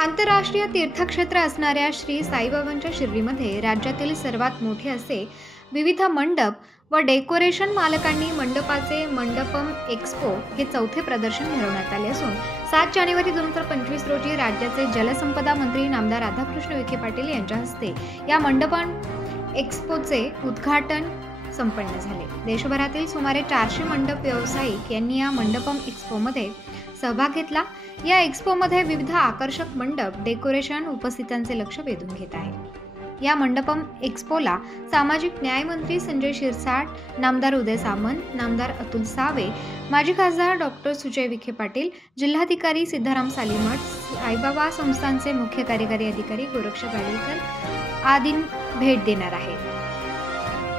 आंतरराष्ट्रीय तीर्थक्षेत्र असणाऱ्या श्री साईबाबांच्या शिर्डीमध्ये राज्यातील सर्वात मोठे असे विविध मंडप व डेकोरेशन मालकांनी मंडपाचे मंडपम एक्स्पो हे चौथे प्रदर्शन भरवण्यात आले असून 7 जानेवारी 2025 रोजी राज्याचे जलसंपदा मंत्री नामदार राधाकृष्ण विखे पाटील यांच्या हस्ते या मंडपम एक्स्पोचे उद्घाटन संपन्न झाले। देशभरातील सुमारे 400 मंडप व्यावसायिक यांनी या मंडपम एक्स्पोमध्ये सहभाग घेतला। या एक्स्पोमध्ये विविध आकर्षक मंडप डेकोरेशन उपस्थितांचे लक्ष वेधून घेत आहे। या मंडपम एक्स्पोला सामाजिक न्याय मंत्री संजय शिरसाट, नामदार उदय सामंत, नामदार अतुल सावे, माजी खासदार डॉक्टर सुजय विखे पाटील, जिल्हाधिकारी सिद्धाराम सालीमठ, साईबाबा संस्थानचे मुख्य कार्यकारी अधिकारी गोरक्ष गाडेकर आदी भेट देणार आहेत।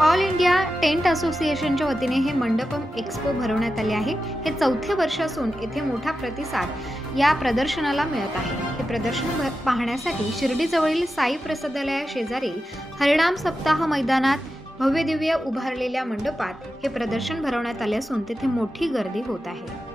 ऑल इंडिया टेंट असोसिएशनच्या वतीने हे मंडपम एक्स्पो भरवण्यात आले आहे। हे चौथे वर्ष असून येथे मोठा प्रतिसाद या प्रदर्शनाला मिळत आहे। हे प्रदर्शन पाहण्यासाठी शिर्डीजवळील साई प्रसादालया शेजारील हरिनाम सप्ताह मैदानात भव्य दिव्य उभारलेल्या मंडपात हे प्रदर्शन भरवण्यात आले असून तेथे मोठी गर्दी होत आहे।